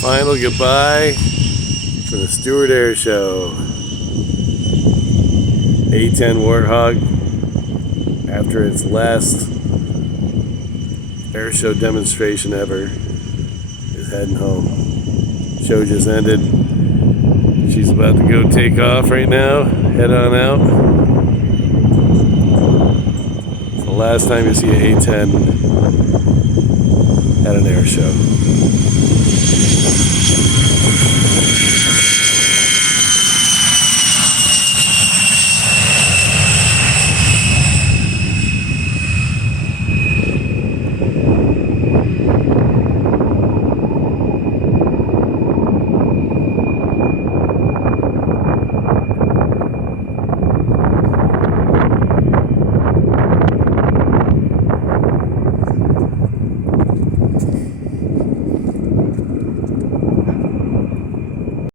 Final goodbye for the Stewart Airshow. A-10 Warthog, after its last airshow demonstration ever, is heading home. Show just ended. She's about to go take off right now. Head on out. It's the last time you see an A-10 at an airshow.